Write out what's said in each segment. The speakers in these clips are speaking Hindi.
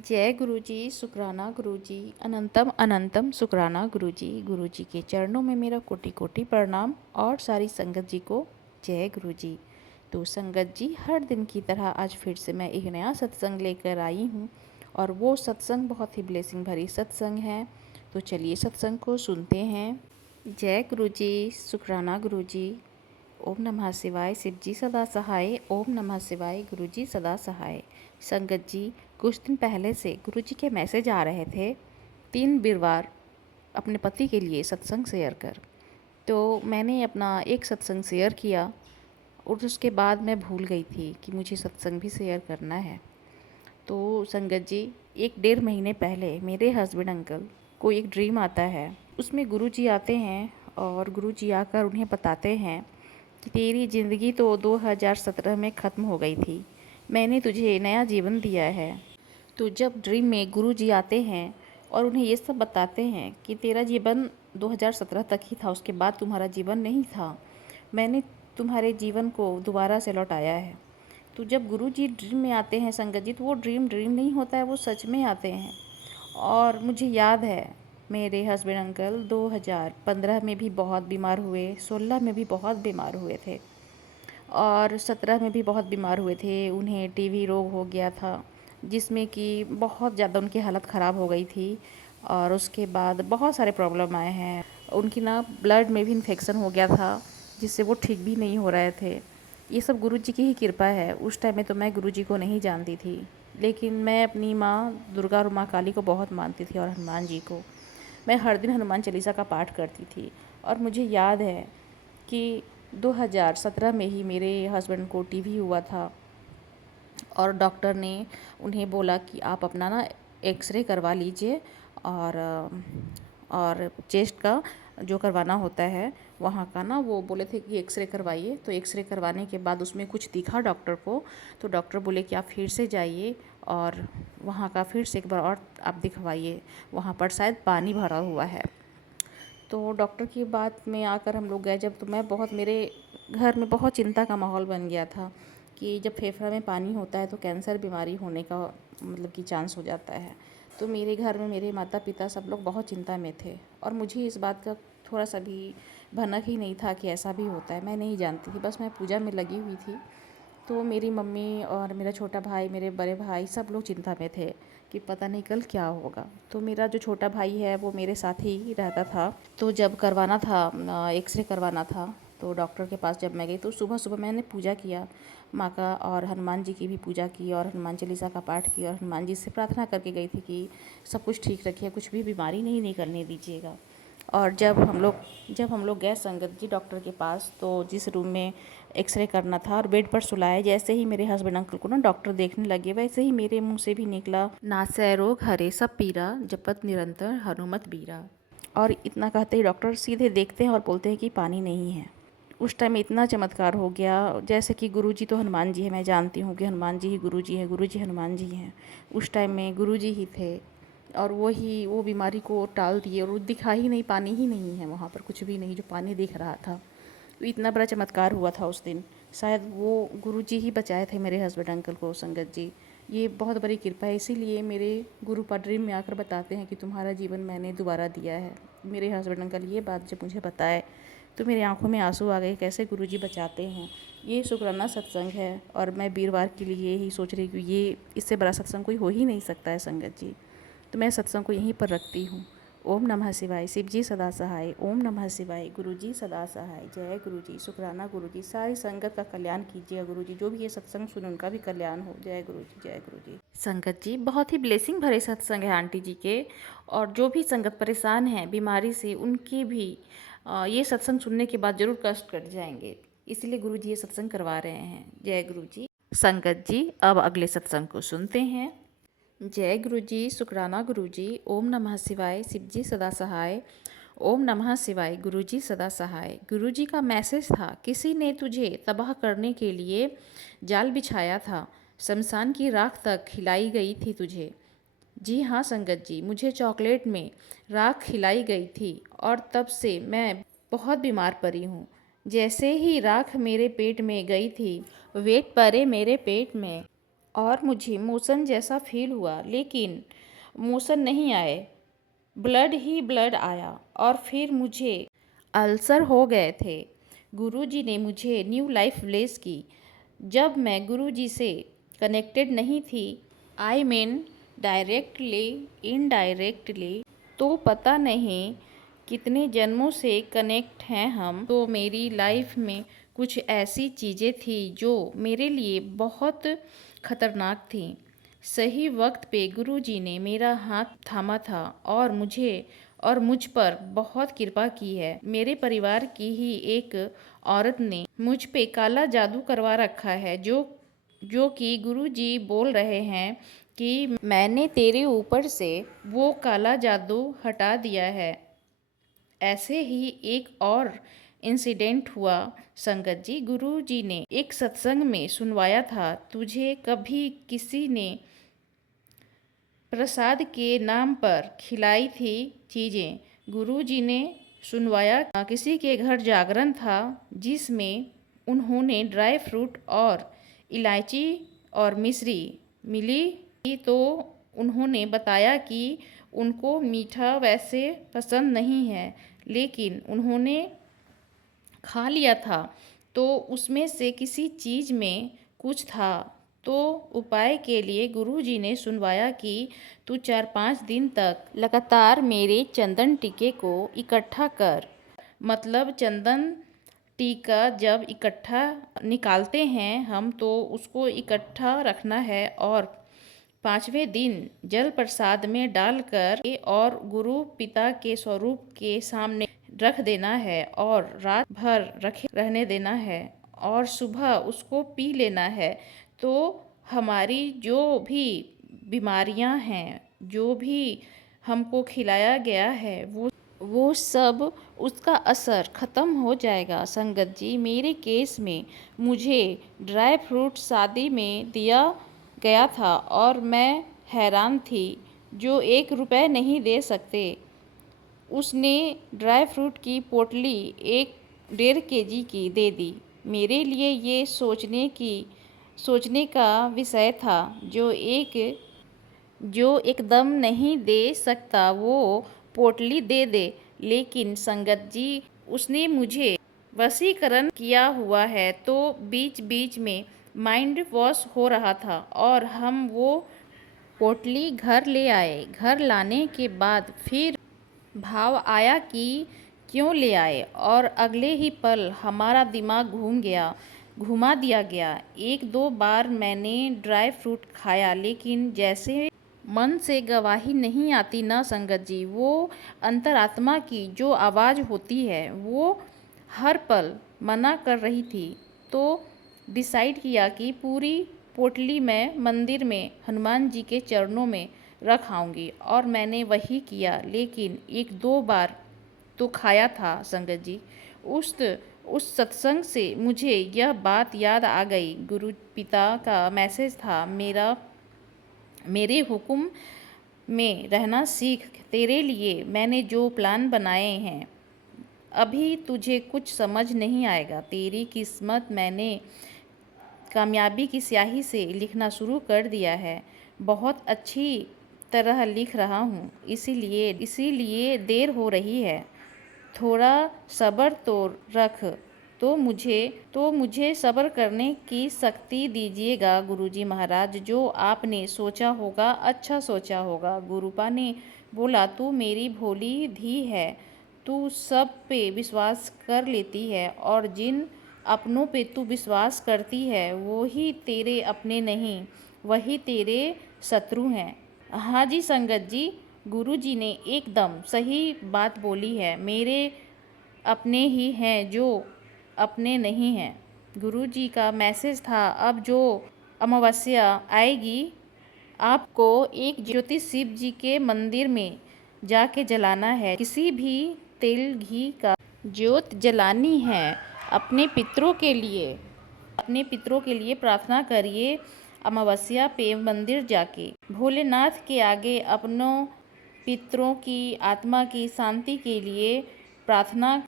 जय गुरुजी, शुक्राना गुरुजी, अनंतम अनंतम शुक्राना गुरुजी। गुरुजी के चरणों में मेरा कोटि कोटि प्रणाम और सारी संगत जी को जय गुरुजी। तो संगत जी, हर दिन की तरह आज फिर से मैं एक नया सत्संग लेकर आई हूँ और वो सत्संग बहुत ही ब्लेसिंग भरी सत्संग है। तो चलिए सत्संग को सुनते हैं। जय गुरुजी, शुक्राना गुरुजी। ओम नमः शिवाय, शिव जी सदा सहाय। ओम नमः शिवाय, गुरु जी सदा सहाय। संगत जी, कुछ दिन पहले से गुरु जी के मैसेज आ रहे थे 3 वीरवार अपने पति के लिए सत्संग शेयर कर। तो मैंने अपना एक सत्संग शेयर किया और उसके बाद मैं भूल गई थी कि मुझे सत्संग भी शेयर करना है। तो संगत जी, 1 डेढ़ महीने पहले मेरे हस्बैंड अंकल को एक ड्रीम आता है। उसमें गुरु जी आते हैं और गुरु जी आकर उन्हें बताते हैं कि तेरी ज़िंदगी तो 2017 में ख़त्म हो गई थी, मैंने तुझे नया जीवन दिया है। तो जब ड्रीम में गुरु जी आते हैं और उन्हें ये सब बताते हैं कि तेरा जीवन 2017 तक ही था, उसके बाद तुम्हारा जीवन नहीं था, मैंने तुम्हारे जीवन को दोबारा से लौटाया है। तो जब गुरु जी ड्रीम में आते हैं संगत जी, तो वो ड्रीम ड्रीम नहीं होता है, वो सच में आते हैं। और मुझे याद है मेरे हस्बैंड अंकल 2015 में भी बहुत बीमार हुए, 16 में भी बहुत बीमार हुए थे और 17 में भी बहुत बीमार हुए थे। उन्हें टीबी रोग हो गया था जिसमें कि बहुत ज़्यादा उनकी हालत ख़राब हो गई थी और उसके बाद बहुत सारे प्रॉब्लम आए हैं। उनकी ना ब्लड में भी इन्फेक्शन हो गया था जिससे वो ठीक भी नहीं हो रहे थे। ये सब गुरु जी की ही कृपा है। उस टाइम में तो मैं गुरु जी को नहीं जानती थी, लेकिन मैं अपनी माँ दुर्गा और माँ काली को बहुत मानती थी और हनुमान जी को। मैं हर दिन हनुमान चालीसा का पाठ करती थी और मुझे याद है कि 2017 में ही मेरे हस्बैंड को टीबी हुआ था और डॉक्टर ने उन्हें बोला कि आप अपना ना एक्सरे करवा लीजिए और चेस्ट का जो करवाना होता है वहाँ का ना, वो बोले थे कि एक्सरे करवाइए। तो एक्सरे करवाने के बाद उसमें कुछ दिखा डॉक्टर को, तो डॉक्टर बोले कि आप फिर से जाइए और वहाँ का फिर से एक बार और आप दिखवाइए, वहाँ पर शायद पानी भरा हुआ है। तो डॉक्टर की बात में आकर हम लोग गए जब, तो मैं बहुत, मेरे घर में बहुत चिंता का माहौल बन गया था कि जब फेफड़ा में पानी होता है तो कैंसर बीमारी होने का मतलब कि चांस हो जाता है। तो मेरे घर में मेरे माता पिता सब लोग बहुत चिंता में थे और मुझे इस बात का थोड़ा सा भी भनक ही नहीं था कि ऐसा भी होता है। मैं नहीं जानती थी, बस मैं पूजा में लगी हुई थी। तो मेरी मम्मी और मेरा छोटा भाई, मेरे बड़े भाई सब लोग चिंता में थे कि पता नहीं कल क्या होगा। तो मेरा जो छोटा भाई है वो मेरे साथ ही रहता था। तो जब करवाना था, एक्सरे करवाना था, तो डॉक्टर के पास जब मैं गई तो सुबह सुबह मैंने पूजा किया माँ का और हनुमान जी की भी पूजा की और हनुमान चालीसा का पाठ किया और हनुमान जी से प्रार्थना करके गई थी कि सब कुछ ठीक रखिए, कुछ भी बीमारी नहीं निकलने दीजिएगा। और जब हम लोग गए संगत जी डॉक्टर के पास, तो जिस रूम में एक्सरे करना था और बेड पर सुलाए, जैसे ही मेरे हस्बैंड अंकल को ना डॉक्टर देखने लगे, वैसे ही मेरे मुंह से भी निकला, नासै रोग हरे सब पीरा, जपत निरंतर हनुमत बीरा। और इतना कहते ही डॉक्टर सीधे देखते हैं और बोलते हैं कि पानी नहीं है। उस टाइम में इतना चमत्कार हो गया, जैसे कि गुरुजी तो हनुमान जी है, मैं जानती हूँ कि हनुमान जी ही गुरुजी हैं, गुरुजी हनुमान जी हैं। उस टाइम में गुरुजी ही थे और वो बीमारी को टाल दिए और वो दिखा ही नहीं, पानी ही नहीं है वहाँ पर, कुछ भी नहीं जो पानी दिख रहा था। तो इतना बड़ा चमत्कार हुआ था उस दिन। शायद वो गुरुजी ही बचाए थे मेरे हस्बैंड अंकल को संगत जी। ये बहुत बड़ी कृपा है, इसीलिए मेरे गुरु ड्रीम में आकर बताते हैं कि तुम्हारा जीवन मैंने दोबारा दिया है। मेरे हस्बैंड अंकल ये बात जब मुझे बताए तो मेरी आंखों में आंसू आ गए, कैसे गुरुजी बचाते हैं। ये शुक्राना सत्संग है और मैं वीरवार के लिए यही सोच रही हूँ कि ये इससे बड़ा सत्संग कोई हो ही नहीं सकता है संगत जी। तो मैं सत्संग को यहीं पर रखती हूँ। ओम नमः शिवाय, शिव जी सदा सहाय। ओम नमः शिवाय, गुरु जी सदा सहाय। जय गुरु जी, शुक्राना गुरु जी। सारी संगत का कल्याण कीजिए गुरु जी, जो भी ये सत्संग सुने उनका भी कल्याण हो। जय गुरु जी, जय गुरु जी। संगत जी, बहुत ही ब्लेसिंग भरे सत्संग है आंटी जी के, और जो भी संगत परेशान है बीमारी से, उनकी भी ये सत्संग सुनने के बाद जरूर कष्ट कट जाएंगे, इसलिए गुरु जी ये सत्संग करवा रहे हैं। जय गुरु जी। संगत जी, अब अगले सत्संग को सुनते हैं। जय गुरु जी, शुक्राना गुरु जी। ओम नमः शिवाय, शिव जी सदा सहाय। ओम नमः शिवाय, गुरु जी सदा सहाय। गुरु जी का मैसेज था, किसी ने तुझे तबाह करने के लिए जाल बिछाया था, शमशान की राख तक खिलाई गई थी तुझे। जी हाँ संगत जी, मुझे चॉकलेट में राख खिलाई गई थी और तब से मैं बहुत बीमार पड़ी हूँ। जैसे ही राख मेरे पेट में गई थी, वेट पड़े मेरे पेट में, और मुझे मोशन जैसा फील हुआ, लेकिन मोशन नहीं आए, ब्लड ही ब्लड आया और फिर मुझे अल्सर हो गए थे। गुरुजी ने मुझे न्यू लाइफ ब्लेस की। जब मैं गुरुजी से कनेक्टेड नहीं थी, आई मीन डायरेक्टली इनडायरेक्टली, तो पता नहीं कितने जन्मों से कनेक्ट हैं हम, तो मेरी लाइफ में कुछ ऐसी चीज़ें थी जो मेरे लिए बहुत खतरनाक थी। सही वक्त पे गुरुजी ने मेरा हाथ थामा था और मुझ पर बहुत कृपा की है। मेरे परिवार की ही एक औरत ने मुझ पे काला जादू करवा रखा है, जो कि गुरुजी बोल रहे हैं कि मैंने तेरे ऊपर से वो काला जादू हटा दिया है। ऐसे ही एक और इंसिडेंट हुआ संगत जी। गुरु जी ने एक सत्संग में सुनवाया था, तुझे कभी किसी ने प्रसाद के नाम पर खिलाई थी चीज़ें। गुरु जी ने सुनवाया, किसी के घर जागरण था जिसमें उन्होंने ड्राई फ्रूट और इलायची और मिश्री मिली, तो उन्होंने बताया कि उनको मीठा वैसे पसंद नहीं है, लेकिन उन्होंने खा लिया था, तो उसमें से किसी चीज़ में कुछ था। तो उपाय के लिए गुरुजी ने सुनवाया कि तू 4-5 दिन तक लगातार मेरे चंदन टीके को इकट्ठा कर। मतलब चंदन टीका जब इकट्ठा निकालते हैं हम, तो उसको इकट्ठा रखना है और 5वें दिन जल प्रसाद में डालकर और गुरु पिता के स्वरूप के सामने रख देना है और रात भर रखे रहने देना है और सुबह उसको पी लेना है। तो हमारी जो भी बीमारियां हैं, जो भी हमको खिलाया गया है, वो सब उसका असर ख़त्म हो जाएगा। संगत जी, मेरे केस में मुझे ड्राई फ्रूट शादी में दिया गया था और मैं हैरान थी, जो 1 रुपये नहीं दे सकते। उसने ड्राई फ्रूट की पोटली 1-1.5 kg की दे दी। मेरे लिए ये सोचने का विषय था, जो एकदम नहीं दे सकता वो पोटली दे दे। लेकिन संगत जी, उसने मुझे वशीकरण किया हुआ है, तो बीच बीच में माइंड वॉश हो रहा था और हम वो पोटली घर ले आए। घर लाने के बाद फिर भाव आया कि क्यों ले आए, और अगले ही पल हमारा दिमाग घुमा दिया गया। 1-2 बार मैंने ड्राई फ्रूट खाया, लेकिन जैसे मन से गवाही नहीं आती ना संगत जी, वो अंतरात्मा की जो आवाज़ होती है वो हर पल मना कर रही थी। तो डिसाइड किया कि पूरी पोटली मैं मंदिर में हनुमान जी के चरणों में रख आऊँगी, और मैंने वही किया। लेकिन 1-2 बार तो खाया था संगत जी। उस सत्संग से मुझे यह बात याद आ गई। गुरु पिता का मैसेज था, मेरे हुक्म में रहना सीख। तेरे लिए मैंने जो प्लान बनाए हैं, अभी तुझे कुछ समझ नहीं आएगा। तेरी किस्मत मैंने कामयाबी की स्याही से लिखना शुरू कर दिया है। बहुत अच्छी तरह लिख रहा हूँ, इसीलिए देर हो रही है। थोड़ा सब्र तो रख। तो मुझे सब्र करने की शक्ति दीजिएगा गुरुजी महाराज। जो आपने सोचा होगा अच्छा सोचा होगा। गुरुपा ने बोला, तू मेरी भोली धी है, तू सब पे विश्वास कर लेती है, और जिन अपनों पे तू विश्वास करती है वो ही तेरे अपने नहीं, वही तेरे शत्रु हैं। हाँ जी संगत जी, गुरुजी ने एकदम सही बात बोली है। मेरे अपने ही हैं जो अपने नहीं हैं। गुरुजी का मैसेज था, अब जो अमावस्या आएगी, आपको एक ज्योति शिव जी के मंदिर में जाके जलाना है। किसी भी तेल घी का ज्योत जलानी है। अपने पितरों के लिए प्रार्थना करिए। अमावस्या पे मंदिर जाके भोलेनाथ के आगे अपनों पितरों की आत्मा की शांति के लिए प्रार्थना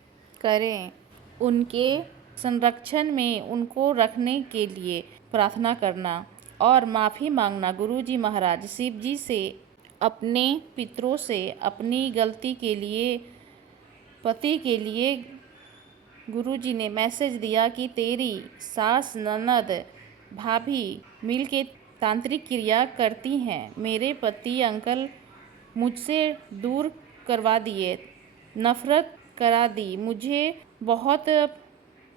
करें। उनके संरक्षण में उनको रखने के लिए प्रार्थना करना, और माफ़ी मांगना। गुरुजी महाराज शिव जी से, अपने पितरों से अपनी गलती के लिए, पति के लिए गुरुजी ने मैसेज दिया कि तेरी सास, ननद, भाभी मिलके तांत्रिक क्रिया करती हैं। मेरे पति अंकल मुझसे दूर करवा दिए, नफ़रत करा दी, मुझे बहुत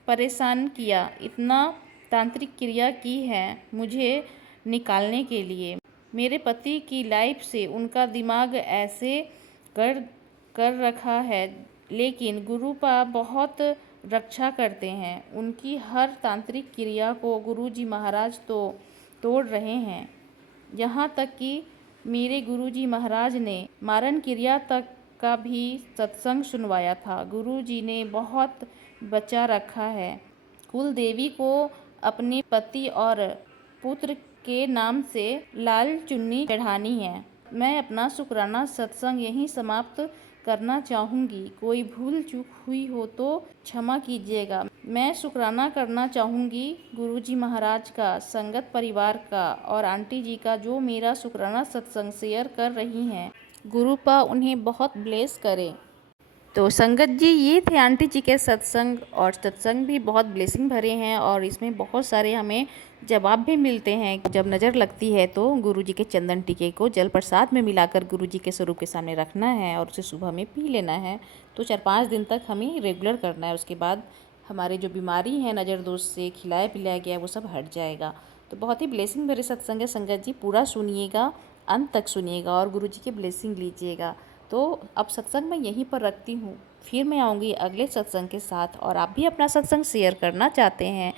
परेशान किया, इतना तांत्रिक क्रिया की है मुझे निकालने के लिए। मेरे पति की लाइफ से उनका दिमाग ऐसे कर कर रखा है, लेकिन गुरुपा बहुत रक्षा करते हैं। उनकी हर तांत्रिक क्रिया को गुरुजी महाराज तो तोड़ रहे हैं। यहाँ तक कि मेरे गुरुजी महाराज ने मारण क्रिया तक का भी सत्संग सुनवाया था। गुरुजी ने बहुत बचा रखा है। कुल देवी को अपने पति और पुत्र के नाम से लाल चुन्नी चढ़ानी है। मैं अपना शुक्राना सत्संग यहीं समाप्त करना चाहूँगी। कोई भूल चूक हुई हो तो क्षमा कीजिएगा। मैं शुक्राना करना चाहूँगी गुरुजी महाराज का, संगत परिवार का और आंटी जी का, जो मेरा शुक्राना सत्संग शेयर कर रही हैं। गुरुपा उन्हें बहुत ब्लेस करे। तो संगत जी, ये थे आंटी जी के सत्संग, और सत्संग भी बहुत ब्लेसिंग भरे हैं और इसमें बहुत सारे हमें जवाब भी मिलते हैं। जब नज़र लगती है तो गुरु जी के चंदन टीके को जल प्रसाद में मिलाकर गुरु जी के स्वरूप के सामने रखना है और उसे सुबह में पी लेना है। तो 4-5 दिन तक हमें रेगुलर करना है। उसके बाद हमारी जो बीमारी है नज़र दोष से, खिलाया पिलाया गया, वो सब हट जाएगा। तो बहुत ही ब्लेसिंग भरे सत्संग है संगत जी, पूरा सुनिएगा, अंत तक सुनिएगा और गुरु जी की ब्लेसिंग लीजिएगा। तो अब सत्संग मैं यहीं पर रखती हूँ, फिर मैं आऊँगी अगले सत्संग के साथ। और आप भी अपना सत्संग शेयर करना चाहते हैं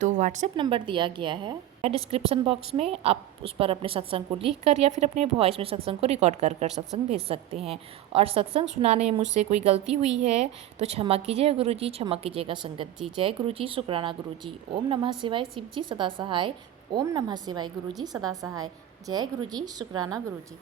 तो व्हाट्सएप नंबर दिया गया है डिस्क्रिप्शन बॉक्स में, आप उस पर अपने सत्संग को लिख कर या फिर अपने वॉइस में सत्संग को रिकॉर्ड कर कर सत्संग भेज सकते हैं। और सत्संग सुनाने में मुझसे कोई गलती हुई है तो क्षमा कीजिए गुरुजी, क्षमा कीजिएगा संगत जी। जय गुरुजी, शुक्राना गुरुजी। ओम नमः शिवाय, शिव जी सदा सहाय। ओम नमः शिवाय, गुरुजी सदा सहाय। जय गुरुजी, शुक्राना गुरुजी।